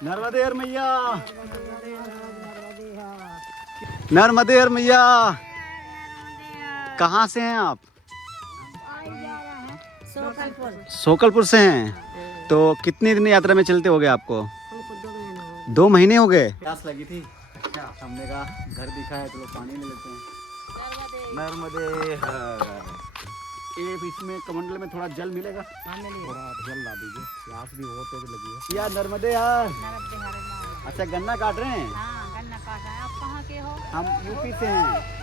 नर्मदे मैया, नर्मदे मैया। कहाँ से हैं आप? सोकलपुर से हैं। तो कितने दिन यात्रा में चलते हो गए आपको? 2 महीने हो गए। प्यास लगी थी, अच्छा हमने कहा घर दिखा है तो पानी ले लेते हैं। नर्मदे। ये इसमें कमंडल में थोड़ा जल मिलेगा? थोड़ा जल ला दीजिए, प्यास भी बहुत तेज लगी है। यार नर्मदे यार। अच्छा गन्ना काट रहे हैं? हाँ, गन्ना काट रहे हैं। आप कहाँ के हो? हम यूपी से हैं।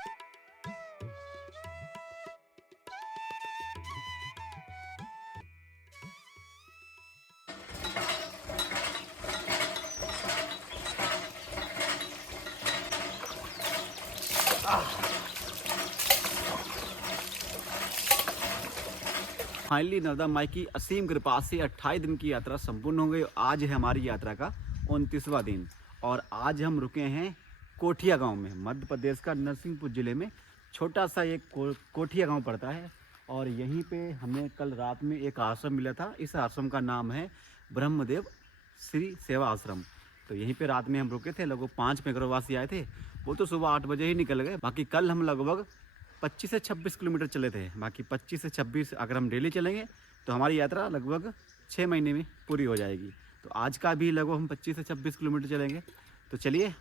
फाइनली नर्मदा माई की असीम कृपा से 28 दिन की यात्रा संपूर्ण हो गई। आज है हमारी यात्रा का 29वां दिन और आज हम रुके हैं कोठिया गांव में। मध्य प्रदेश का नरसिंहपुर जिले में छोटा सा एक कोठिया गांव पड़ता है और यहीं पे हमें कल रात में एक आश्रम मिला था। इस आश्रम का नाम है ब्रह्मदेव श्री सेवा आश्रम। तो यहीं पे रात में हम रुके थे। लगभग 5 पैगरवासी आए थे, वो तो सुबह 8 बजे ही निकल गए। बाकी कल हम लगभग 25 से 26 किलोमीटर चले थे। बाकी 25 से 26 अगर हम डेली चलेंगे तो हमारी यात्रा लगभग 6 महीने में पूरी हो जाएगी। तो आज का भी लगभग हम 25 से 26 किलोमीटर चलेंगे। तो चलिए,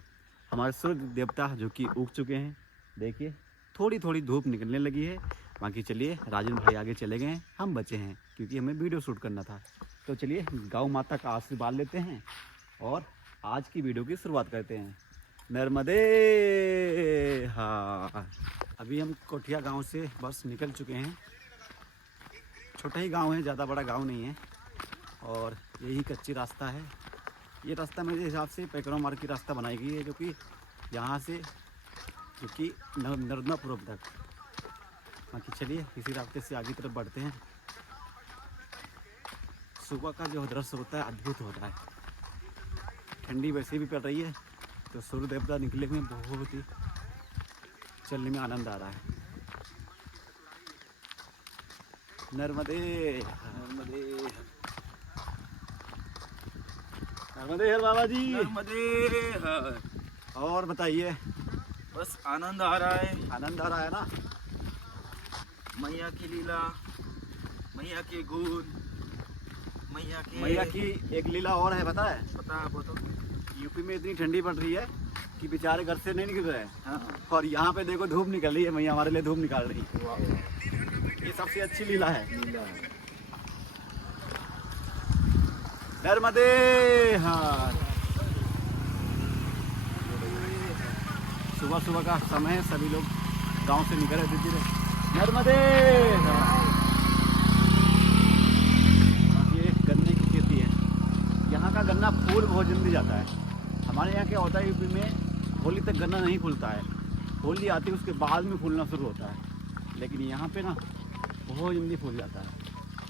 हमारे सूर्य देवता जो कि उग चुके हैं, देखिए थोड़ी थोड़ी धूप निकलने लगी है। बाकी चलिए, राजन भाई आगे चले गए हैं, हम बचे हैं क्योंकि हमें वीडियो शूट करना था। तो चलिए गौ माता का आशीर्वाद लेते हैं और आज की वीडियो की शुरुआत करते हैं। नर्मदे। हाँ, अभी हम कोठिया गांव से बस निकल चुके हैं। छोटा ही गांव है, ज़्यादा बड़ा गांव नहीं है और यही कच्ची रास्ता है। ये रास्ता मेरे हिसाब से पैकरों मार्ग की रास्ता बनाई गई है, जो कि यहाँ से जो कि नर्मदापुरम तक। बाकी चलिए इसी रास्ते से आगे तरफ बढ़ते हैं। सुबह का जो दृश्य होता है अद्भुत होता है। ठंडी वैसे भी पड़ रही है तो सूर्य देवता निकले हुए बहुत ही चलने में आनंद आ रहा है। नर्मदे नर्मदे नर्मदे हर बाबा जी। नर्मदे। और बताइए। बस आनंद आ रहा है। आनंद आ रहा है ना? मैया की लीला, मैया के गुण, मैया की एक लीला और है, पता है? पता है, बताओ। यूपी में इतनी ठंडी पड़ रही है कि बेचारे घर से नहीं निकल रहे हैं। हाँ। और यहाँ पे देखो धूप निकल रही है, मैया हमारे लिए धूप निकाल रही है। ये सबसे अच्छी लीला है। नर्मदे। हाँ, सुबह सुबह का समय है, सभी लोग गांव से निकल रहे धीरे। नर्मदे। हाँ। ये गन्ने की खेती है। यहाँ का गन्ना फूल बहुत जल्दी जाता है। हमारे यहाँ क्या होता है, यूपी में होली तक गन्ना नहीं फूलता है। होली आती है उसके बाद में फूलना शुरू होता है, लेकिन यहाँ पे ना बहुत जल्दी फूल जाता है।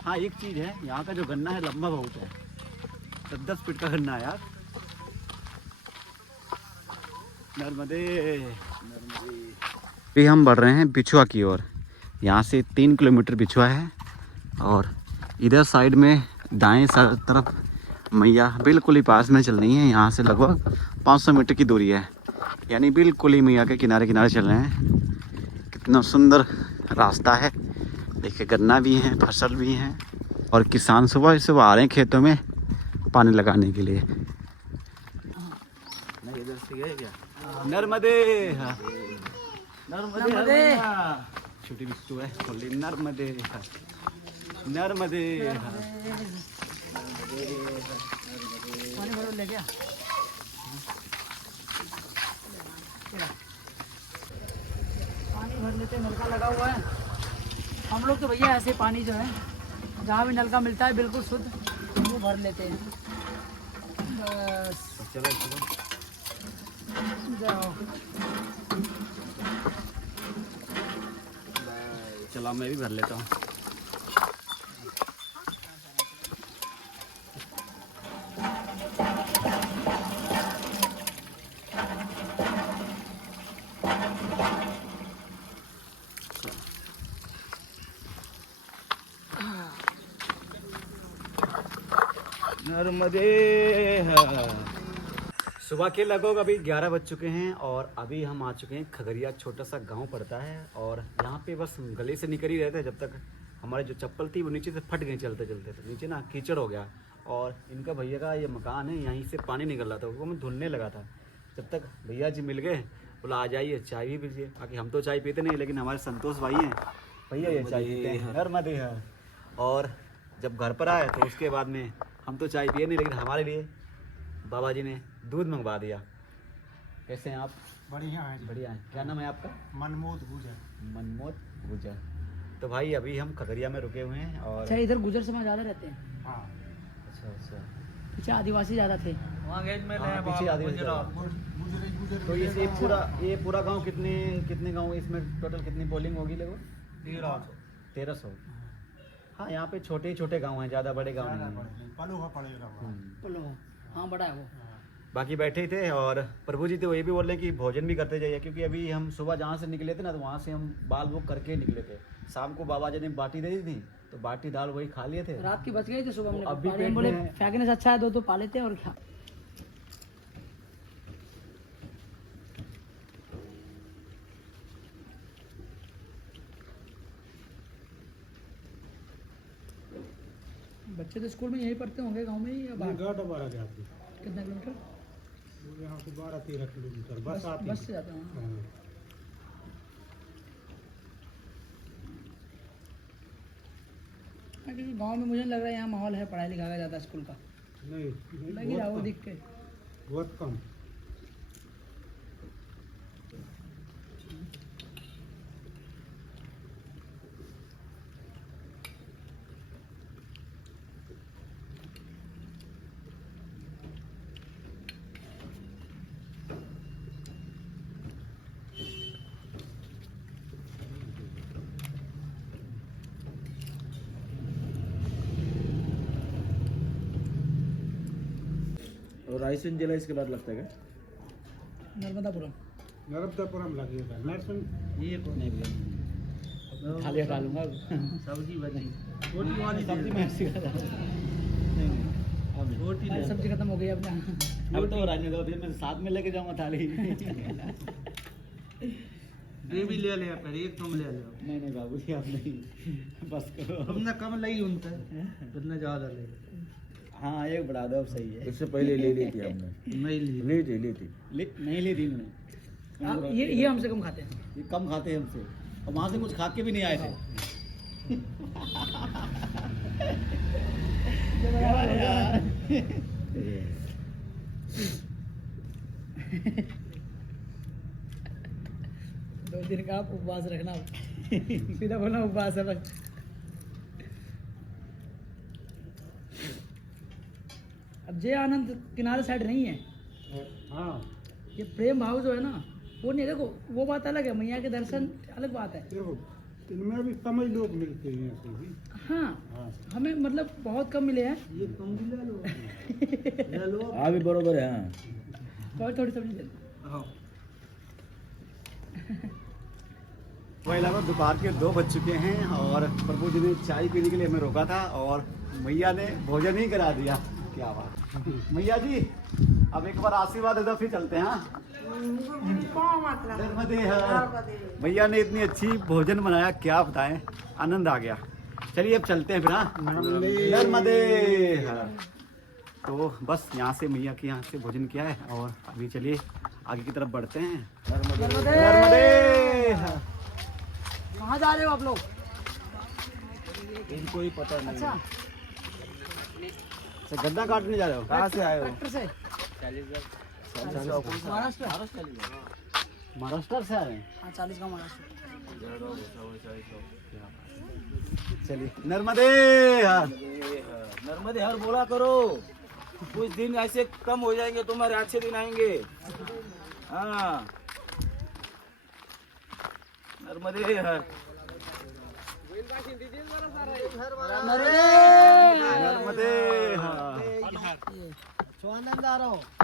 हाँ, एक चीज़ है, यहाँ का जो गन्ना है लंबा बहुत है। 10-10 फीट का गन्ना है यार। नर्मदे नर्मदे। अभी हम बढ़ रहे हैं बिछुआ की ओर। यहाँ से 3 किलोमीटर बिछुआ है और इधर साइड में दाएं तरफ मैया बिल्कुल ही पास में चल रही है। यहाँ से लगभग 500 मीटर की दूरी है, यानी बिल्कुल ही मैया के किनारे किनारे चल रहे हैं। कितना सुंदर रास्ता है। देखिए गन्ना भी है, फसल भी है और किसान सुबह सुबह आ रहे हैं खेतों में पानी लगाने के लिए। नहीं, इधर से गए क्या? नर्मदे। हाँ। नर्मदे। छोटी बिट्टू है, बोली नर्मदे। हाँ। नर्मदे। हाँ। पानी भरो ले गया। पानी भर लेते, नलका लगा हुआ है। हम लोग तो भैया ऐसे पानी जो है जहाँ भी नलका मिलता है बिल्कुल शुद्ध, वो भर लेते हैं। बस चलो चलो जाओ। चला मैं भी भर लेता हूँ। नर्मदे हर। सुबह के लगभग अभी 11 बज चुके हैं और अभी हम आ चुके हैं खगड़िया। छोटा सा गांव पड़ता है और यहाँ पे बस गले से निकल ही रहे थे जब तक हमारी जो चप्पल थी वो नीचे से फट गई चलते चलते। तो नीचे ना कीचड़ हो गया और इनका भैया का ये मकान है, यहीं से पानी निकल रहा था, उसको मैं धुलने लगा था। जब तक भैया जी मिल गए, बोला आ जाइए चाय भी पीजिए। बाकी हम तो चाय पीते नहीं, लेकिन हमारे संतोष भाई हैं, भैया ये चाय पीते हैं, नर्मदे हर। और जब घर पर आए तो उसके बाद में हम तो चाय पिए नहीं, लेकिन हमारे लिए बाबा जी ने दूध मंगवा दिया। कैसे हैं आप? बढ़िया है जी। बढ़िया है। क्या नाम है आपका? मनमोद गुजर। मनमोद गुजर। तो भाई अभी हम खगड़िया में रुके हुए हैं और अच्छा, इधर गुजर समाज ज़्यादा रहते हैं। हाँ अच्छा अच्छा। पीछे आदिवासी ज़्यादा थे। वहाँ गेट में हाँ, पीछे आदिवासी ज़्यादा। गुजरे गुजर। तो ये पूरा गांव कितने गांव इसमें टोटल कितनी पोलिंग होगी लगभग? 1300। हाँ, यहाँ पे छोटे ही छोटे गांव हैं, ज़्यादा बड़े गांव नहीं हैं। पलोहा पड़ेगा वहाँ। बोलो, हाँ बड़ा है वो। बाकी बैठे ही थे और प्रभु जी तो ये भी बोल रहे हैं कि भोजन भी करते जाइए, क्योंकि अभी हम सुबह जहाँ से निकले थे ना, तो वहाँ से हम बाल बुक करके निकले थे। शाम को बाबा जी ने बाटी दे दी थी, तो बाटी दाल वही खा लिए थे। रात की बच गई थी, सुबह हमने अब भी पाले, पेट बोले में है। फेंकने से अच्छा है दो पा लेते हैं और क्या। बच्चे तो स्कूल में यहीं पढ़ते होंगे, गांव में ही या बाहर? गाँव डबारा जाती। कितना किलोमीटर? यहाँ से 12-13 किलोमीटर बस आती। बस से जाते हैं। हाँ। क्योंकि गांव में मुझे नहीं लग रहा है यहाँ माहौल है पढ़ाई लिखाई का ज़्यादा स्कूल का। नहीं लग ही रहा वो दिख के। बहुत कम। और रायसेन जिला इसके बाद लगता है क्या? नर्मदापुरम। नर्मदापुरम लगेगा। नरसिंह ये कौन है भैया? थाली हटा लूंगा। सब्जी बनी। रोटी वाली सब्जी मैं सिखा रहा हूँ। रोटी अरे सब्जी खत्म हो गई अपने। अब तो राजनीति फिर मैं साथ में लेके जाऊंगा थाली। ग्रेवी ले लिया पर एक कम ले लिया। नहीं बाबू जी आप नहीं, बस करो। हमने कम लाई उनका, कितना ज्यादा ले। हाँ एक बढ़ा दो, अब सही है। इससे पहले ले ली थी हमने। नहीं ली थी। नहीं ली थी मैंने। ये हमसे कम खाते हैं। ये कम खाते हैं हमसे, और वहाँ से कुछ खा के भी नहीं आए थे। दो दिन का आप उपवास रखना। सीधा बोलना उपवास है बस। अब जय आनंद किनारे साइड नहीं है। हाँ ये प्रेम भाव जो है ना, वो नहीं। देखो वो बात अलग है, मैया के दर्शन अलग बात है। देखो इनमें भी समझ लोग मिलते हैं ऐसे भी। हाँ, हाँ हमें मतलब बहुत कम मिले हैं। ये कम भी ले लो। ले लो। हाँ भी बरोबर है। हाँ थोड़ी सब्जी दे दो। हाँ। वही लगभग दोपहर के 2 बज चुके हैं और प्रभु जी ने चाय पीने के लिए हमें रोका था और मैया ने भोजन ही करा दिया। क्या बात। मैया जी अब एक बार आशीर्वाद दे दो, फिर चलते हैं। हाँ? नर्मदे हर। भैया ने इतनी अच्छी भोजन बनाया, क्या बताएं, आनंद आ गया। चलिए अब चलते हैं फिर। हाँ, नर्मदे हर। तो बस यहाँ से मैया के यहाँ से भोजन किया है और अभी चलिए आगे की तरफ बढ़ते हैं। नर्मदे हर। कहाँ जा रहे हो आप लोग? इनको ही पता नहीं। अच्छा, गन्ना काटने जा रहे हो? कहाँ से आए हो? ट्रैक्टर से? महाराष्ट्र। महाराष्ट्र से आ रहे हैं। हाँ 40 का महाराष्ट्र। चलिए नर्मदे हर। नर्मदे हर बोला करो। कुछ दिन ऐसे कम हो जाएंगे, तुम्हारे अच्छे दिन आएंगे। हाँ नर्मदे हर। नर्मदे हर।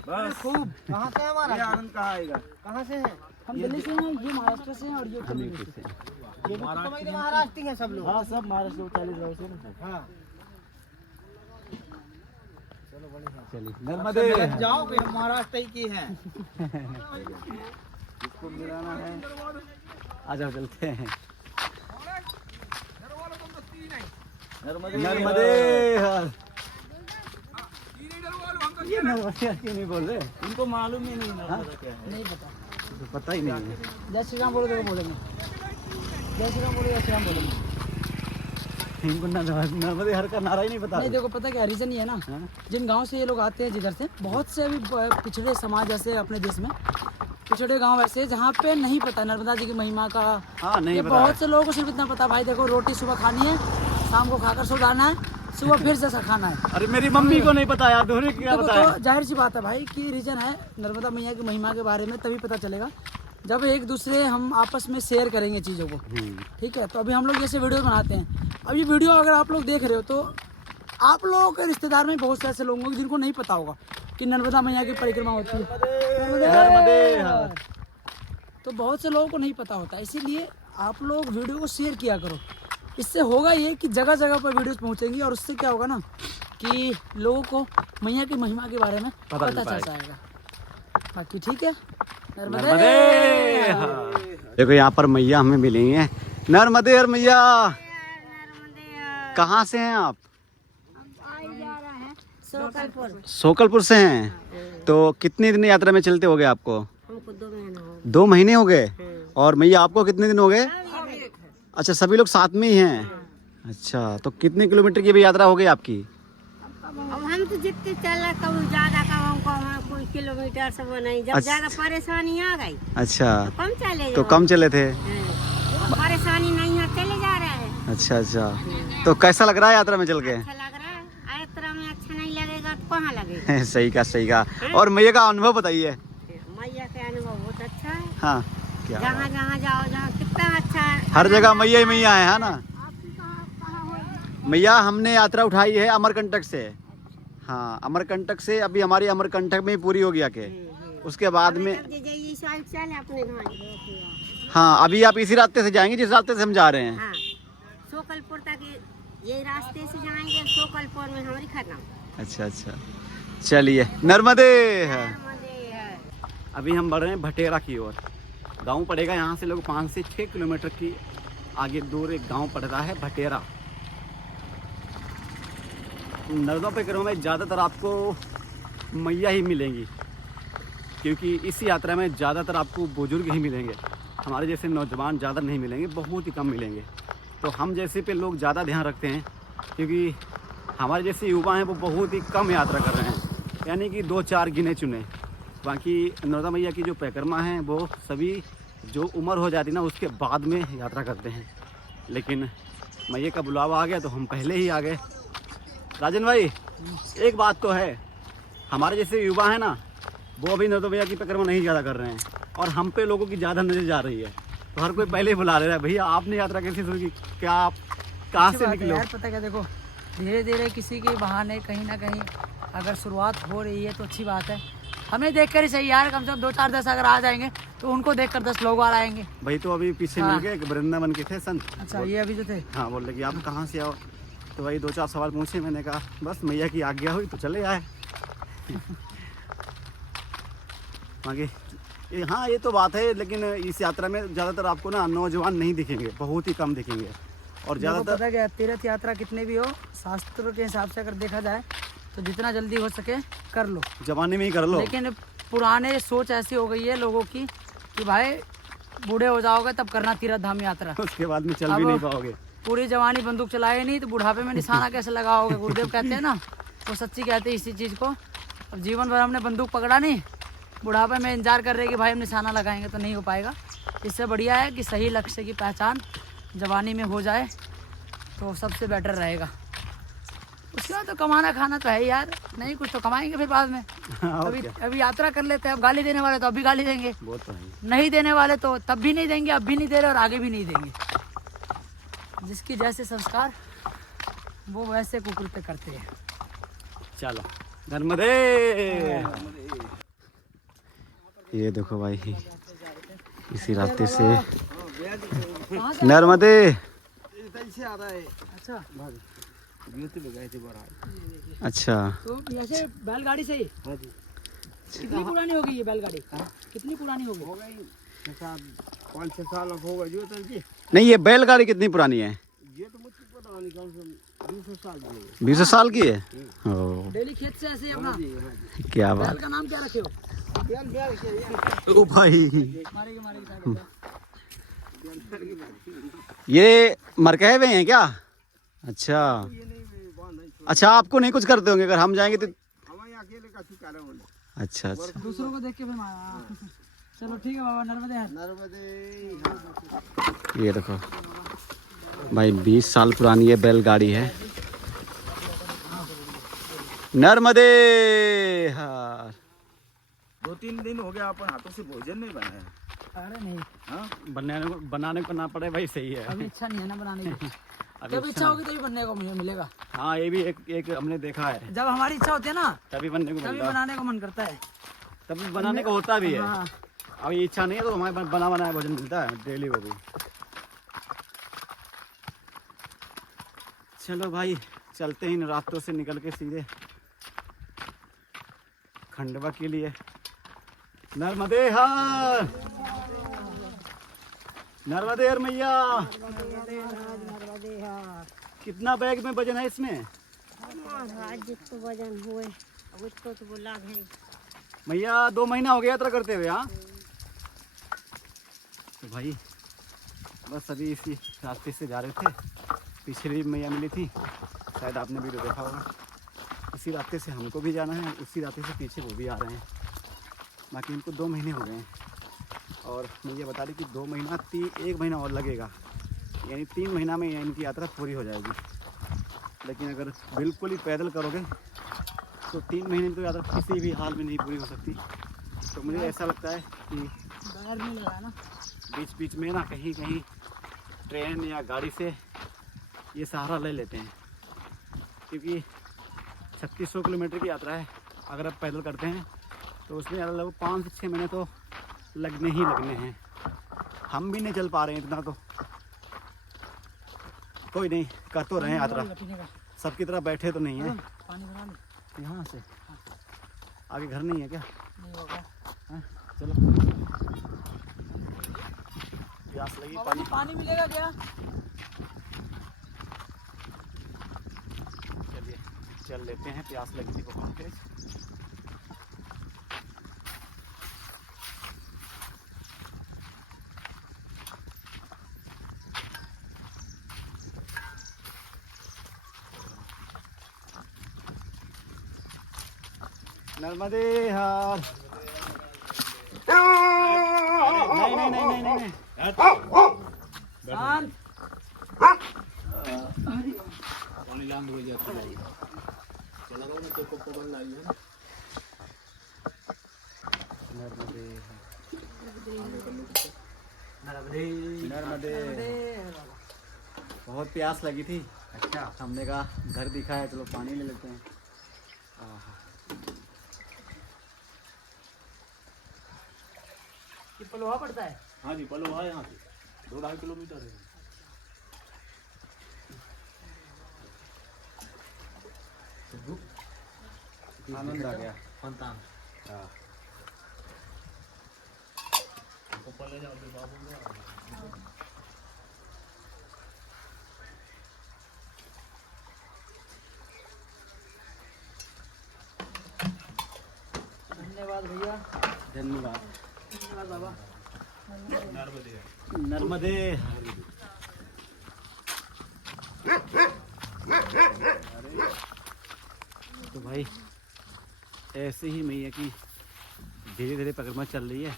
बस खूब। कहाँ से हमारा ये आनंद कहाँ आएगा? कहाँ से है? हम दिल्ली से हैं, ये महाराष्ट्र से हैं और ये हम यूपी से। महाराष्ट्र हैं सब लोग। हाँ सब महाराष्ट्र 40 गाँव से ना। हाँ चलिए नर्मदे हर। जाओ भी हम महाराष्ट्र ही की हैं। इसको मिलाना है। आ जाओ चलते हैं। नर्मदे नर्मदे हर। ये नर्मदे हर क्यों नहीं बोल रहे? इनको मालूम ही नहीं नर्मदा क्या है। नहीं पता। तो पता ही नहीं है। जय श्री राम बोलो तो वो बोलेंगे। जय श्री राम बोलो, जय श्री राम बोलेंगे। इनको नर्मदे हर का नारा ही नहीं पता। नहीं देखो पता क्या रीजन ये है ना, हाँ? जिन गांव से ये लोग आते हैं जिधर से, बहुत से अभी पिछड़े समाज ऐसे अपने देश में, पिछड़े गांव ऐसे जहाँ पे नहीं पता नर्मदा जी की महिमा का। हाँ नहीं ये पता बहुत है। से लोगों को सिर्फ इतना पता, भाई देखो रोटी सुबह खानी है, शाम को खाकर सो जाना है, सुबह फिर से खाना है। अरे मेरी मम्मी को नहीं पता यार, दोहरे क्या देखो बताया? तो जाहिर सी बात है भाई कि रीजन है नर्मदा मैया की महिमा के बारे में तभी पता चलेगा जब एक दूसरे हम आपस में शेयर करेंगे चीज़ों को। ठीक है, तो अभी हम लोग जैसे वीडियो बनाते हैं, अब ये वीडियो अगर आप लोग देख रहे हो तो आप लोगों के रिश्तेदार में बहुत से ऐसे लोग होंगे जिनको नहीं पता होगा कि नर्मदा मैया की परिक्रमा होती है। नर्मदे हर। तो बहुत से लोगों को नहीं पता होता, इसीलिए आप लोग वीडियो को शेयर किया करो। इससे होगा ये कि जगह जगह पर वीडियोस पहुंचेंगी और उससे क्या होगा ना कि लोगों को मैया की महिमा के बारे में पता पता चल चल जाएगा। बाकी ठीक है, नर्मदे हर। देखो यहाँ पर मैया हमें मिली हैं। नर्मदे हर मैया। कहाँ से हैं आप? सोकलपुर से हैं। तो कितने दिन यात्रा में चलते हो गए आपको? हमको 2 महीना हो 2 महीने हो गए। और मैया आपको कितने दिन हो गए? अच्छा सभी लोग साथ में ही हैं। अच्छा तो कितने किलोमीटर की भी यात्रा हो गई आपकी? अब हम तो जितने चल रहे कभी ज्यादा कम कोई किलोमीटर सब नहीं, जब अच्छा। ज्यादा परेशानी आ गई अच्छा तो कम चले तो कम चले थे। हाँ। परेशानी नहीं है, चले जा रहे हैं। अच्छा अच्छा तो कैसा लग रहा है यात्रा में चल के? अच्छा लग रहा है, यात्रा में अच्छा नहीं लगेगा तो कहाँ लगेगा। सही का सही का। और मैया का अनुभव बताइए। मैया का अनुभव बहुत अच्छा है। हाँ क्या जहाँ जहाँ जाओ जहाँ कितना अच्छा है। हर जगह मैया ही मैया है ना? मैया हमने यात्रा उठाई है अमरकंटक से। हाँ अमरकंटक से, अभी हमारी अमरकंटक में ही पूरी होगी आके। उसके बाद में चले अपने घर। हाँ अभी आप इसी रास्ते से जाएंगे जिस रास्ते से हम जा रहे हैं। हाँ सोकलपुर तक यही रास्ते से जाएंगे, सोकलपुर में हमारी खत्म। अच्छा अच्छा चलिए नर्मदे हर। नर्मदे हर। अभी हम बढ़ रहे हैं भटेरा की ओर। गांव पड़ेगा यहाँ से लोग 5 से 6 किलोमीटर की आगे दूर एक गांव पड़ता है भटेरा। नर्मदा परिक्रमा में ज़्यादातर आपको मैया ही मिलेंगी, क्योंकि इस यात्रा में ज़्यादातर आपको बुजुर्ग ही मिलेंगे। हमारे जैसे नौजवान ज़्यादा नहीं मिलेंगे, बहुत ही कम मिलेंगे। तो हम जैसे पे लोग ज़्यादा ध्यान रखते हैं, क्योंकि हमारे जैसे युवा हैं वो बहुत ही कम यात्रा कर रहे हैं, यानी कि 2-4 गिने चुने। बाकी नर्मदा मैया की जो परिक्रमा है वो सभी जो उम्र हो जाती ना उसके बाद में यात्रा करते हैं। लेकिन मैया का बुलावा आ गया तो हम पहले ही आ गए। राजन भाई एक बात तो है, हमारे जैसे युवा है ना वो अभी नर्मदा मैया की परिक्रमा नहीं ज़्यादा कर रहे हैं और हम पे लोगों की ज़्यादा नजर जा रही है। तो हर कोई पहले ही बुला रहा है, भैया आपने यात्रा कैसे शुरू की, क्या आप कहाँ अच्छी से बात है निकले हो? यार, पता क्या देखो, धीरे धीरे किसी के बहाने कहीं ना कहीं अगर शुरुआत हो रही है तो अच्छी बात है। हमें देख कर ही सही यार, कम से कम 2-4-10 अगर आ जाएंगे तो उनको देख कर 10 लोग और आएंगे। भाई तो अभी पीछे हाँ। मिल गए वृंदावन के थे संत। अच्छा ये अभी जो थे, हाँ बोल रहे कि आप कहाँ से आओ, तो भाई 2-4 सवाल पूछे, मैंने कहा बस मैया की आज्ञा हुई तो चले आए। बाकी हाँ ये तो बात है, लेकिन इस यात्रा में ज़्यादातर आपको ना नौजवान नहीं दिखेंगे, बहुत ही कम दिखेंगे। और देखो ज़्यादातर पता क्या, तीर्थ यात्रा कितने भी हो, शास्त्रों के हिसाब से अगर देखा जाए तो जितना जल्दी हो सके कर लो। जवानी में ही कर लो। लेकिन पुराने सोच ऐसी हो गई है लोगों की कि भाई बूढ़े हो जाओगे तब करना तीर्थ धाम यात्रा, उसके बाद में चल भी अब नहीं पाओगे। पूरी जवानी बंदूक चलाए नहीं तो बुढ़ापे में निशाना कैसे लगाओगे। गुरुदेव कहते हैं ना, वो सच्ची कहते हैं इसी चीज़ को। अब जीवन भर हमने बंदूक पकड़ा नहीं, बुढ़ापे में इंतजार कर रहे कि भाई हम निशाना लगाएंगे तो नहीं हो पाएगा। इससे बढ़िया है कि सही लक्ष्य की पहचान जवानी में हो जाए तो सबसे बेटर रहेगा। उसके बाद तो कमाना खाना तो है ही यार, नहीं कुछ तो कमाएंगे फिर बाद में। अभी यात्रा कर लेते हैं, अब गाली देने वाले तो अभी गाली देंगे, वो तो है। नहीं देने वाले तो तब भी नहीं देंगे, अब भी नहीं दे रहे और आगे भी नहीं देंगे। जिसकी जैसे संस्कार वो वैसे कुकृत्य करते हैं। चलो नर्मदे। ये देखो भाई, इसी रास्ते से नर्मदे। अच्छा अच्छा, तो ऐसे बैलगाड़ी से ही कितनी पुरानी होगी ये बैलगाड़ी? कितनी पुरानी होगी? 5-6 साल हो गए जो सर जी। नहीं ये बैलगाड़ी कितनी पुरानी है? ये तो मुझको पता नहीं, कम से कम 200 साल की है। 200 साल की है। ओ डेली खेत से ऐसे ही अपना। क्या बैल बात। का नाम क्या रखे हो? ओ भाई, मारेगी मारेगी। ये मरकहे हुए हैं क्या? अच्छा अच्छा, आपको नहीं कुछ करते होंगे, अगर हम जाएंगे तो। हमारे अकेले का शिकार है बोले। अच्छा अच्छा, दूसरों को देख के फिर मारा। चलो ठीक है बाबा, नर्मदे हर। नर्मदे। ये देखो भाई, 20 साल पुरानी ये बैलगाड़ी है। नर्मदे हर। 2-3 दिन हो गया अपन हाथों से भोजन नहीं बनाया। अरे नहीं, हाँ बनाने को ना पड़े भाई, सही है। अभी इच्छा नहीं है ना बनाने की। अभी जब इच्छा होगी तभी बनने को मुझे मिलेगा। हाँ ये भी एक हमने देखा है, जब हमारी इच्छा होती है ना तभी बनने को तभी मिलता है, बनाने को मन करता है। तभी बनाने को होता भी है। हाँ। अब ये इच्छा नहीं है तो हमारे बना बनाया भोजन मिलता है डेली वो भी। चलो भाई, चलते हैं इन रास्तों से निकल के सीधे खंडवा के लिए। नर्मदे हर, नर्मदे हर मैया। कितना बैग में वजन है इसमें? जिसको वजन हुए उसको तो बोला है। मैया 2 महीना हो गया यात्रा करते हुए। हाँ तो भाई बस अभी इसी रास्ते से जा रहे थे, पीछे भी मैया मिली थी, शायद आपने वीडियो देखा होगा। इसी रास्ते से हमको भी जाना है, उसी रास्ते से पीछे वो भी आ रहे हैं। बाकी इनको 2 महीने हो गए हैं और मुझे बता रही कि 2 महीना 1 महीना और लगेगा, यानी 3 महीना में इनकी यात्रा पूरी हो जाएगी। लेकिन अगर बिल्कुल ही पैदल करोगे तो 3 महीने में तो यात्रा किसी भी हाल में नहीं पूरी हो सकती। तो मुझे ऐसा लगता है कि डर नहीं लगा ना। बीच बीच में ना कहीं कहीं ट्रेन या गाड़ी से ये सहारा ले लेते हैं, क्योंकि 3600 किलोमीटर की यात्रा है। अगर आप पैदल करते हैं तो उसमें लगभग 5 से 6 महीने तो लगने ही लगने हैं। हम भी नहीं चल पा रहे हैं इतना, तो कोई नहीं, कर तो रहे हैं यात्रा। सबकी तरह बैठे तो नहीं है। पानी बना लो। यहाँ से आगे घर नहीं है क्या? नहीं होगा। हाँ, चलो प्यास लगी, पानी पानी मिलेगा क्या? चलिए चल लेते हैं, प्यास लगी थी बहुत तेज। नर्मदे हर। नहीं नहीं नहीं नहीं नहीं, शांत। नर्मदे। बहुत प्यास लगी थी। अच्छा, हमने कहा घर दिखा है, चलो पानी ले लेते हैं। आहा। ये पलोहा पड़ता है। हाँ जी, पलोहा यहाँ से 2-2.5 किलोमीटर है। आनंद आ गया। फंतान। हाँ। धन्यवाद भैया, धन्यवाद। धन्यवाद बाबा। नर्मदे। तो भाई ऐसे ही मैया की धीरे धीरे परिक्रमा चल रही है।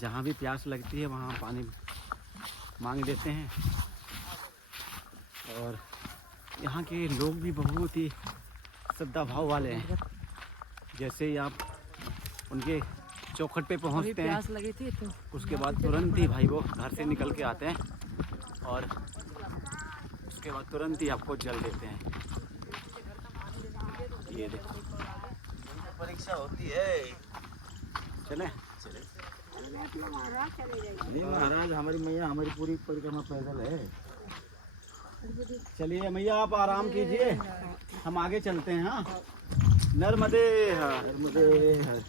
जहाँ भी प्यास लगती है वहाँ पानी मांग देते हैं। और यहाँ के लोग भी बहुत ही श्रद्धा भाव वाले हैं। जैसे ही आप उनके चौखट पे पहुँचते हैं, प्यास लगी थी तो उसके बाद तुरंत ही भाई वो घर से निकल के आते हैं और उसके बाद तुरंत ही आपको जल देते हैं। ये देखो परीक्षा होती है। चले नहीं महाराज, हमारी मैया हमारी पूरी परिक्रमा पैदल है। चलिए मैया आप आराम कीजिए, हम आगे चलते हैं। हाँ, नर्मदे हर। नर्मदे हर।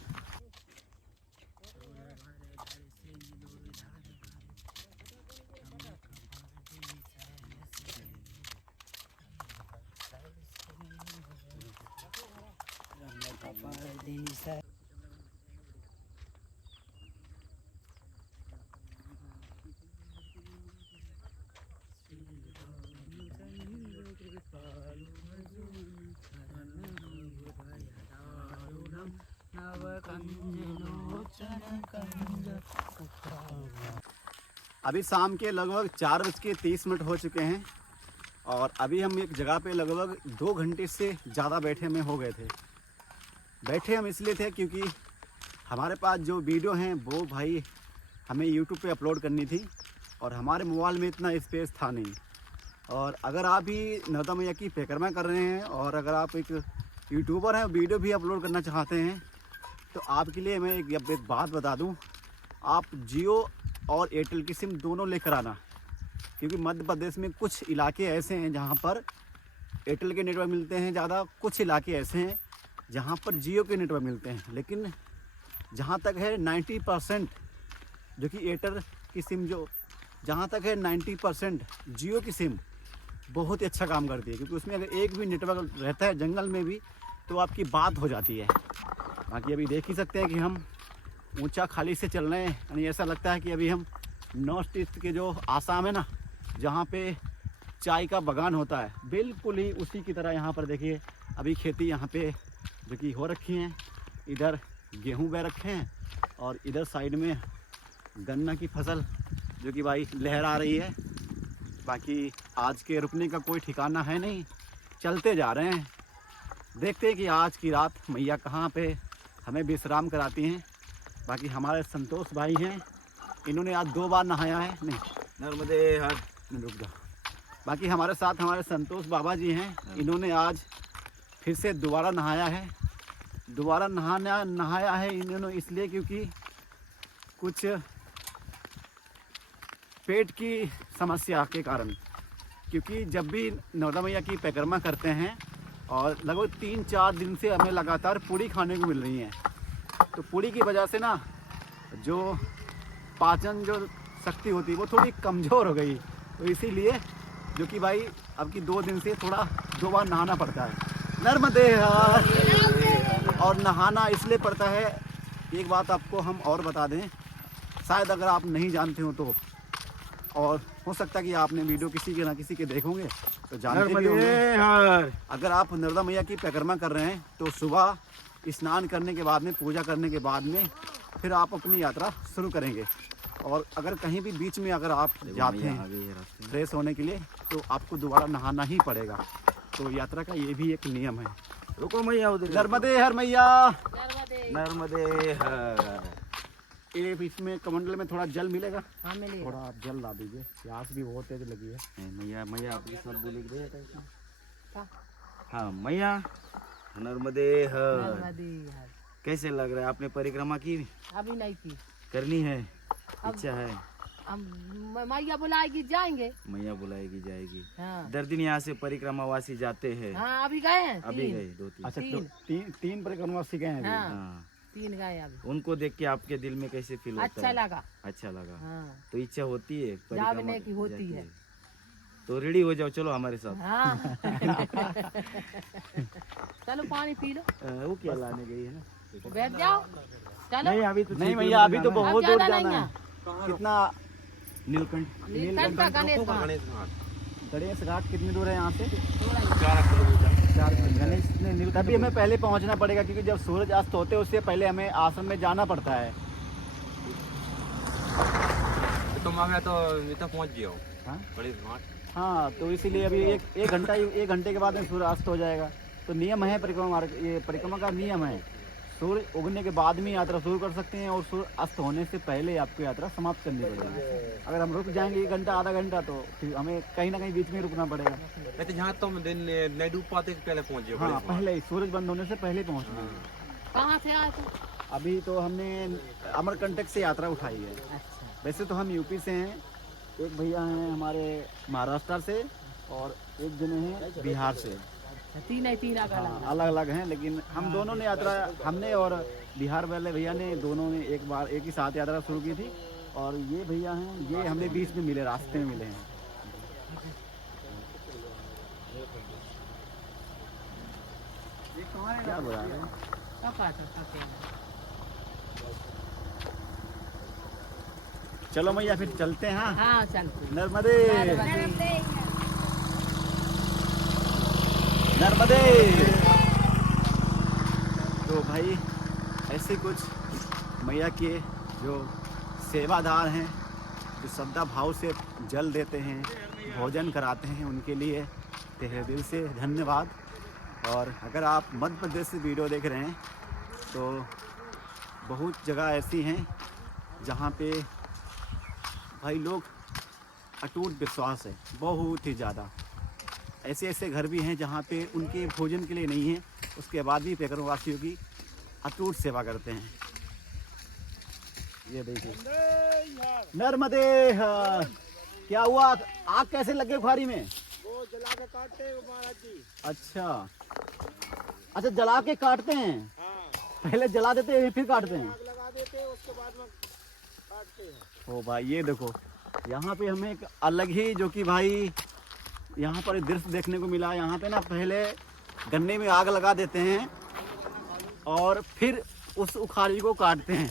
अभी शाम के लगभग 4:30 हो चुके हैं और अभी हम एक जगह पे लगभग 2 घंटे से ज़्यादा बैठे में हो गए थे। बैठे हम इसलिए थे क्योंकि हमारे पास जो वीडियो हैं वो भाई हमें यूट्यूब पे अपलोड करनी थी और हमारे मोबाइल में इतना स्पेस था नहीं। और अगर आप भी नर्मदा मैया की परिक्रमा कर रहे हैं और अगर आप एक यूट्यूबर हैं, वीडियो भी अपलोड करना चाहते हैं, तो आपके लिए मैं एक बात बता दूं, आप जियो और एयरटेल की सिम दोनों लेकर आना, क्योंकि मध्य प्रदेश में कुछ इलाके ऐसे हैं जहां पर एयरटेल के नेटवर्क मिलते हैं ज़्यादा, कुछ इलाके ऐसे हैं जहां पर जियो के नेटवर्क मिलते हैं। लेकिन जहां तक है 90% जो कि एयरटेल की सिम जो जहां तक है 90% जियो की सिम बहुत ही अच्छा काम करती है, क्योंकि उसमें अगर एक भी नेटवर्क रहता है जंगल में भी तो आपकी बात हो जाती है। बाकी अभी देख ही सकते हैं कि हम ऊंचा खाली से चल रहे हैं, यानी ऐसा लगता है कि अभी हम नॉर्थ ईस्ट के जो आसाम है ना, जहाँ पे चाय का बागान होता है, बिल्कुल ही उसी की तरह यहाँ पर देखिए अभी खेती यहाँ पे जो कि हो रखी हैं। इधर गेहूँ बह रखे हैं और इधर साइड में गन्ना की फसल जो कि भाई लहरा रही है। बाकी आज के रुकने का कोई ठिकाना है नहीं, चलते जा रहे हैं। देखते हैं कि आज की रात मैया कहाँ पे हमें विश्राम कराती हैं। बाकी हमारे संतोष भाई हैं, इन्होंने आज 2 बार नहाया है। नहीं नर्मदे हर। रुक जाओ। बाकी हमारे साथ हमारे संतोष बाबा जी हैं, इन्होंने आज फिर से दोबारा नहाया है। दोबारा नहाया है इन्होंने इसलिए क्योंकि कुछ पेट की समस्या के कारण, क्योंकि जब भी नर्मदा मैया की परिक्रमा करते हैं और लगभग 3-4 दिन से हमें लगातार पूड़ी खाने को मिल रही है, तो पूड़ी की वजह से ना जो पाचन जो शक्ति होती है वो थोड़ी कमज़ोर हो गई। तो इसीलिए जो कि भाई अब की 2 दिन से थोड़ा 2 बार नहाना पड़ता है। नर्मदे हर। और नहाना इसलिए पड़ता है, एक बात आपको हम और बता दें, शायद अगर आप नहीं जानते हो तो, और हो सकता है कि आपने वीडियो किसी के ना किसी के देखोगे तो जानते भी होंगे। अगर आप नर्मदा मैया की परिक्रमा कर रहे हैं तो सुबह स्नान करने के बाद में, पूजा करने के बाद में फिर आप अपनी यात्रा शुरू करेंगे। और अगर कहीं भी बीच में अगर आप जाते हैं फ्रेश होने के लिए तो आपको दोबारा नहाना ही पड़ेगा। तो यात्रा का ये भी एक नियम है। रुको मैया उधर। नर्मदे हर मैया। नर्मदे हर। ये इसमें कमंडल में थोड़ा जल मिलेगा, हाँ मिलेगा। थोड़ा आप जल ला दीजिए, प्यास भी बहुत तेज लगी है। मैया मैया आपके साथ बोली गई क्या? हाँ मैया नर्मदे हर। नर्मदे हर। कैसे लग रहा है, आपने परिक्रमा की? अभी नहीं की, करनी है, इच्छा है। हम मैया बुलाएगी जाएंगे। मैया बुलाएगी जाएगी। हाँ। दर दिन यहाँ से परिक्रमावासी जाते हैं। हाँ अभी गए हैं, अभी 3। गए 2-3। अच्छा, तो 3 परिक्रमा सीखे हैं अभी। हाँ। हाँ। 3 गए अभी। उनको देख के आपके दिल में कैसे फील होता अच्छा है? लगा। अच्छा लगा। हाँ। तो इच्छा होती है जाने की होती जाती है। तो रेडी हो जाओ, चलो हमारे साथ। हाँ। चलो पानी पी लो, वो क्या लाने गई है ना? बैठ जाओ। चलो। नहीं अभी तो नहीं भैया, अभी तो बहुत दूर ज्यादा जाना नहीं है। कितना? नीलकंठ। नीलकंठ का गणेश घाट। गणेश घाट कितनी दूर है यहाँ से? 4 किलोमीटर। 4 किलोमीटर। तभी हमें पहले पहुँचना पड़ेगा, क्योंकि जब सूरज अस्त होते हैं उससे पहले हमें आश्रम में जाना पड़ता है। तो मैं तो पहुंच गया हूँ। हाँ? गणेश घाट। हाँ, तो इसीलिए अभी एक घंटे के बाद में सूर्य अस्त हो जाएगा। तो नियम है परिक्रमा, ये परिक्रमा का नियम है। सूर्य उगने के बाद में यात्रा शुरू कर सकते हैं और सूर्य अस्त होने से पहले आपको यात्रा समाप्त करनी पड़ेगी। अगर हम रुक जाएंगे 1 घंटा आधा घंटा तो फिर हमें कहीं ना कहीं बीच में रुकना पड़ेगा। तो जहाँ तुम दिन नहीं डूब पाते पहले पहुँच जाओ। हाँ, पहले ही सूरज बंद होने से पहले पहुँचना है। कहाँ से आए थे? अभी तो हमने अमरकंटक से यात्रा उठाई है। अच्छा। वैसे तो हम यूपी से हैं, एक भैया हैं हमारे महाराष्ट्र से और एक जने हैं बिहार से। तीन अलग हाँ, अलग अलग हैं, लेकिन हम दोनों ने यात्रा, हमने और बिहार वाले भैया ने, दोनों ने एक ही साथ यात्रा शुरू की थी। और ये भैया हैं, ये हमें बीच में मिले, रास्ते में मिले हैं। क्या बुरा है? चलो भैया फिर चलते हैं। हाँ चलते। नर्मदे नर्मदे। तो भाई ऐसे कुछ मैया के जो सेवादार हैं, जो श्रद्धा भाव से जल देते हैं, भोजन कराते हैं, उनके लिए तहे दिल से धन्यवाद। और अगर आप मध्य प्रदेश से वीडियो देख रहे हैं तो बहुत जगह ऐसी हैं जहाँ पे भाई लोग अटूट विश्वास है, बहुत ही ज़्यादा। ऐसे ऐसे घर भी हैं जहाँ पे उनके भोजन के लिए नहीं है, उसके बाद भी पेकरवासियों की अटूट सेवा करते हैं। ये देखिए नर्मदे। हाँ। क्या हुआ, आग कैसे लगे बुखारी में? वो जला के काटते हैं महाराज जी। अच्छा अच्छा, जला के काटते हैं। पहले जला देते हैं फिर काटते हैं। आग लगा देते हैं, उसके बाद में काटते हैं। ओ भाई ये देखो, यहाँ पे हमें एक अलग ही, जो कि भाई यहाँ पर दृश्य देखने को मिला। यहाँ पे ना पहले गन्ने में आग लगा देते हैं और फिर उस उखाड़ी को काटते हैं।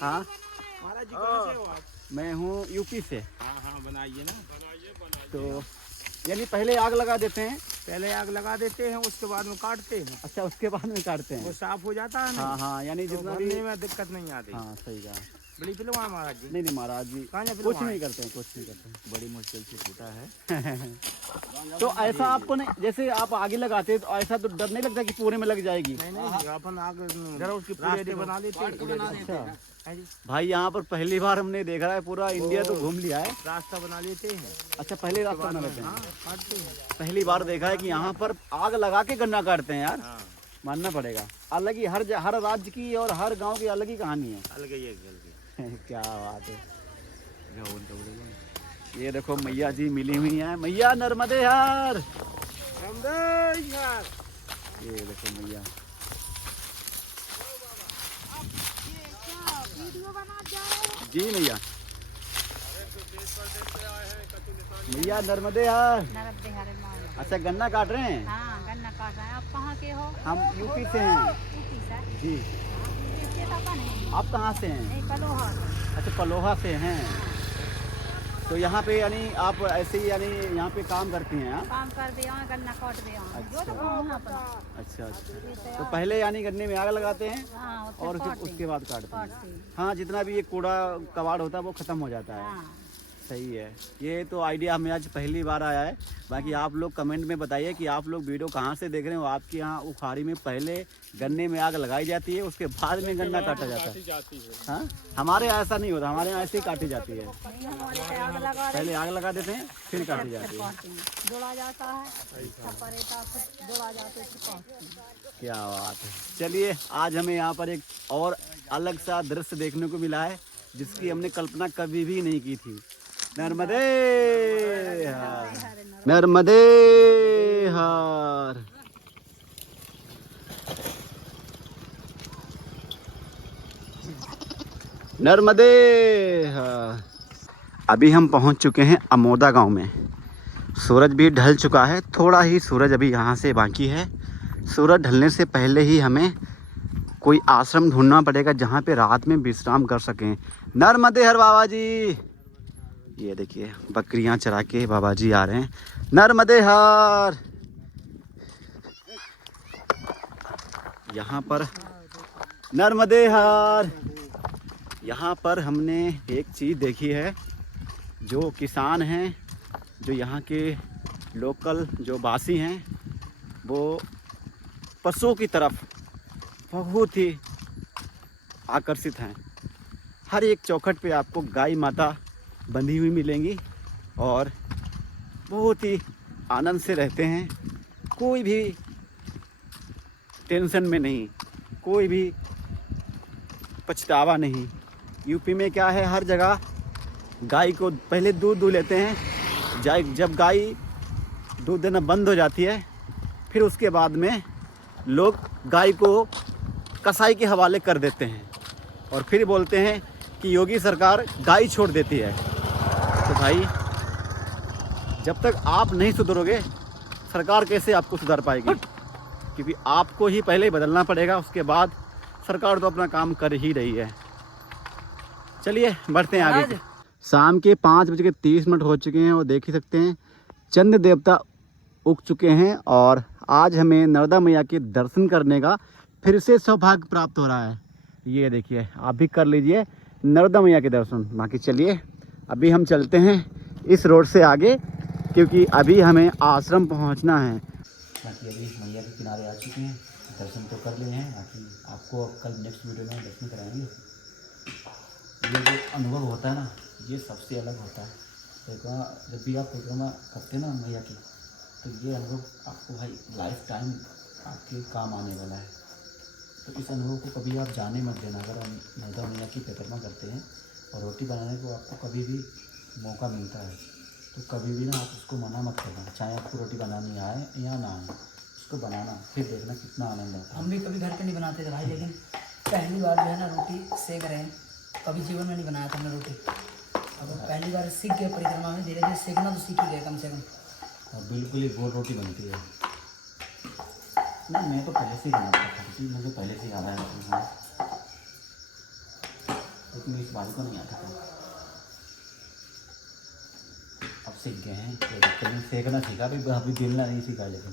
हाँ महाराज जी कहाँ से हो आप? मैं हूँ यूपी से। हाँ बनाइए ना। तो यानी पहले आग लगा देते हैं। पहले आग लगा देते हैं, उसके बाद में काटते हैं। अच्छा, उसके बाद में काटते वो हैं। साफ हो जाता है ना। हाँ हाँ, यानी तो जितना भी। भरने में दिक्कत नहीं आती। हाँ सही कहा। बड़ी फिल्म महाराज जी। नहीं नहीं महाराज जी, कहाँ जा कुछ फिल्म नहीं करते हैं, कुछ नहीं करते हैं। बड़ी मुश्किल से टूटा है। तो ऐसा आपको नहीं, जैसे आप आगे लगाते हैं तो ऐसा तो डर नहीं लगता कि पूरे में लग जाएगी? नहीं अपन आग जरा उसकी रास्ते बना लेते हैं। अच्छा भाई, यहाँ पर पहली बार हमने देखा है, पूरा इंडिया तो घूम लिया है। रास्ता बना लेते हैं। अच्छा, पहले रास्ता बना लेते हैं। हाँ काटते हैं। पहली बार देखा है कि यहाँ पर आग लगा के गन्ना काटते हैं यार। मानना पड़ेगा, अलग ही हर राज्य की और हर गांव की अलग ही कहानी है। अलग ही एक गल की। क्या बात है। ये देखो मैया जी मिली हुई हैं, मैया नर्मदे यार। ये देखो मैया। जी मैया, मैया नर्मदे यार। नर्मदे हरे माँ। अच्छा, गन्ना काट रहे हैं? हाँ गन्ना काट रहे हैं। आप कहाँ के हो? हम यूपी से हैं। यूपी से? जी। यूपी से तो नहीं। आप कहाँ से हैं? नहीं पलोहा से। अच्छा, पलोहा से हैं। तो यहाँ पे यानी आप ऐसे ही यानी यहाँ पे काम करती हैं? हाँ? काम कर दे यहाँ, गन्ना काट दे यहाँ। जो तो यहाँ पर। अच्छा अच्छा। तो पहले यानी गन्ने में आग लगाते हैं हाँ उससे और फिर काटते उसके बाद काटते हैं। काटते हैं। हाँ, जितना भी ये कूड़ा कबाड़ होता है वो खत्म हो जाता है। हाँ सही है। ये तो आइडिया हमें आज पहली बार आया है। बाकी आप लोग कमेंट में बताइए कि आप लोग वीडियो कहाँ से देख रहे हो। आपके यहाँ उखाड़ी में पहले गन्ने में आग लगाई जाती है, उसके बाद में गन्ना काटा जाता है। हाँ, हमारे यहाँ ऐसा नहीं होता, हमारे यहाँ ऐसे ही काटी जाती है। नहीं हमारे पे आग लगा पहले आग लगा देते हैं फिर काटी जाती है। काटते हैं। जोड़ा जाता है सपरेटा से जोड़ा जाता है, फिर काटते हैं। क्या बात है। चलिए, आज हमें यहाँ पर एक और अलग सा दृश्य देखने को मिला है जिसकी हमने कल्पना कभी भी नहीं की थी। नर्मदे हार, नर्मदे हार। नर्मदे हार। अभी हम पहुंच चुके हैं अमोदा गांव में। सूरज भी ढल चुका है, थोड़ा ही सूरज अभी यहाँ से बाकी है। सूरज ढलने से पहले ही हमें कोई आश्रम ढूंढना पड़ेगा जहाँ पे रात में विश्राम कर सकें। नर्मदे हर बाबा जी। ये देखिए बकरियां चरा के बाबा जी आ रहे हैं। नर्मदे हर। यहाँ पर नर्मदे हर। यहाँ पर हमने एक चीज़ देखी है, जो किसान हैं, जो यहाँ के लोकल जो वासी हैं, वो पशुओं की तरफ बहुत ही आकर्षित हैं। हर एक चौखट पे आपको गाय माता बंधी हुई मिलेंगी और बहुत ही आनंद से रहते हैं। कोई भी टेंशन में नहीं, कोई भी पछतावा नहीं। यूपी में क्या है, हर जगह गाय को पहले दूध दूह लेते हैं। जब गाय दूध देना बंद हो जाती है, फिर उसके बाद में लोग गाय को कसाई के हवाले कर देते हैं और फिर बोलते हैं कि योगी सरकार गाय छोड़ देती है। तो भाई, जब तक आप नहीं सुधरोगे, सरकार कैसे आपको सुधार पाएगी? क्योंकि आपको ही पहले बदलना पड़ेगा, उसके बाद सरकार तो अपना काम कर ही रही है। चलिए बढ़ते हैं आगे। शाम के 5:30 हो चुके हैं और देख ही सकते हैं चंद्र देवता उग चुके हैं और आज हमें नर्मदा मैया के दर्शन करने का फिर से सौभाग्य प्राप्त हो रहा है। ये देखिए, आप भी कर लीजिए नर्मदा मैया के दर्शन। बाकी चलिए अभी हम चलते हैं इस रोड से आगे, क्योंकि अभी हमें आश्रम पहुंचना है। बाकी अभी मैया के किनारे आ चुके हैं, दर्शन तो कर लिए हैं। बाकी आपको कल नेक्स्ट वीडियो में दर्शन कराएंगे। ये जो अनुभव होता है ना, ये सबसे अलग होता है। परिक्रमा जब भी आप परिक्रमा करते हैं ना मैया की, तो ये अनुभव आपको भाई लाइफ टाइम आपके काम आने वाला है। तो इस अनुभव को कभी आप जाने मत देना। अगर हम नर्मदा मैया की परिक्रमा करते हैं और रोटी बनाने को आपको कभी भी मौका मिलता है, तो कभी भी ना आप उसको मना मत करना। चाहे आपको रोटी बनानी आए या ना आए, उसको बनाना, फिर देखना कितना आनंद आता है। हम भी कभी घर पे नहीं बनाते थे भाई, लेकिन पहली बार जो है ना रोटी सेक रहे हैं। कभी जीवन में नहीं बनाया था हमने रोटी, अब पहली बार सीख गए परिक्रमा में। धीरे धीरे सीखना तो सीख ही गए कम से कम। और बिल्कुल ही गोल रोटी बनती है। नहीं, मैं तो पहले से ही बनाता था, क्योंकि मुझे पहले से ही आता है, लेकिन इस बात को नहीं आता था। अब सीख गए हैं, कभी सेकना सीखा, अभी बेलना नहीं सीखा। लेकिन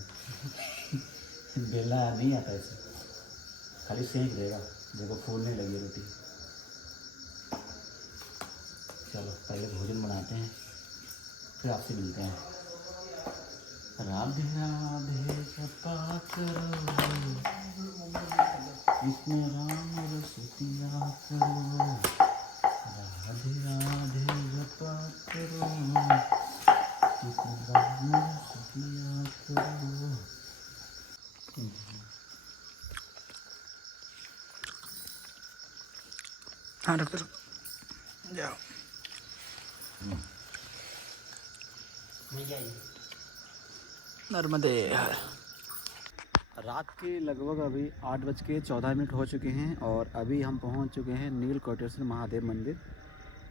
बेलना नहीं आता ऐसे, खाली सेक देगा। देखो फूलने लगी रोटी। चलो पहले भोजन बनाते हैं, फिर आपसे मिलते हैं। राधे राधे जपा करो, कृष्ण राम रस पिया करो। राधे राधे जपा करो, कृष्ण राम रस पिया करो। हाँ रख जाओ। नर्मदे। रात के लगभग अभी 8:14 हो चुके हैं और अभी हम पहुंच चुके हैं नीलकंठेश्वर महादेव मंदिर।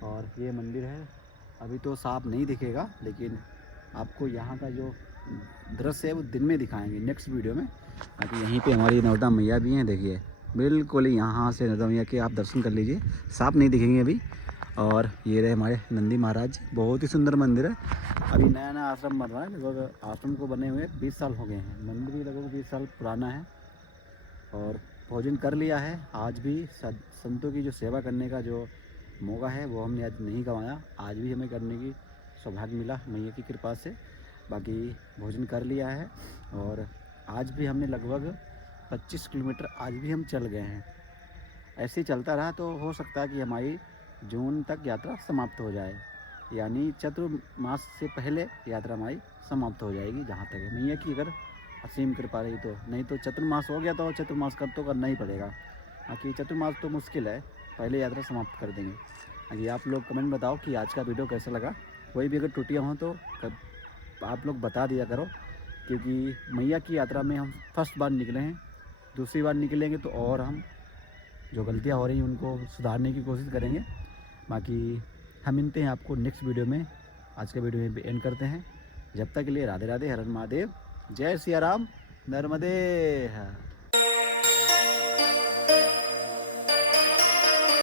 और ये मंदिर है, अभी तो साफ नहीं दिखेगा, लेकिन आपको यहाँ का जो दृश्य है वो दिन में दिखाएंगे नेक्स्ट वीडियो में। अभी यहीं पे हमारी नर्मदा मैया भी हैं, देखिए बिल्कुल यहाँ से नर्मदा मैया के आप दर्शन कर लीजिए। साफ नहीं दिखेंगे अभी। और ये रहे हमारे नंदी महाराज, बहुत ही सुंदर मंदिर है। अभी नया नया आश्रम बन रहा है, लगभग आश्रम को बने हुए 20 साल हो गए हैं। मंदिर भी लगभग 20 साल पुराना है। और भोजन कर लिया है। आज भी संतों की जो सेवा करने का जो मौका है वो हमने आज नहीं गंवाया। आज भी हमें करने की सौभाग्य मिला मैया की कृपा से। बाकी भोजन कर लिया है और आज भी हमने लगभग 25 किलोमीटर आज भी हम चल गए हैं। ऐसे ही चलता रहा तो हो सकता है कि हमारी जून तक यात्रा समाप्त हो जाए, यानी चतुर्मास से पहले यात्रा हमारी समाप्त हो जाएगी। जहाँ तक है मैया की अगर असीम कृपा रही तो, नहीं तो चतुर्मास हो गया तो चतुर्मास कर तो करना ही पड़ेगा। बाकी चतुर्मास तो मुश्किल है, पहले यात्रा समाप्त कर देंगे। बाकी आप लोग कमेंट बताओ कि आज का वीडियो कैसा लगा। कोई भी अगर त्रुटियाँ हों तो आप लोग बता दिया करो, क्योंकि मैया की यात्रा में हम फर्स्ट बार निकले हैं। दूसरी बार निकलेंगे तो और हम जो गलतियाँ हो रही हैं उनको सुधारने की कोशिश करेंगे। बाकी हम मिलते हैं आपको नेक्स्ट वीडियो में। आज का वीडियो में एंड करते हैं। जब तक के लिए राधे राधे, हर हर महादेव, जय सिया राम, नर्मदे।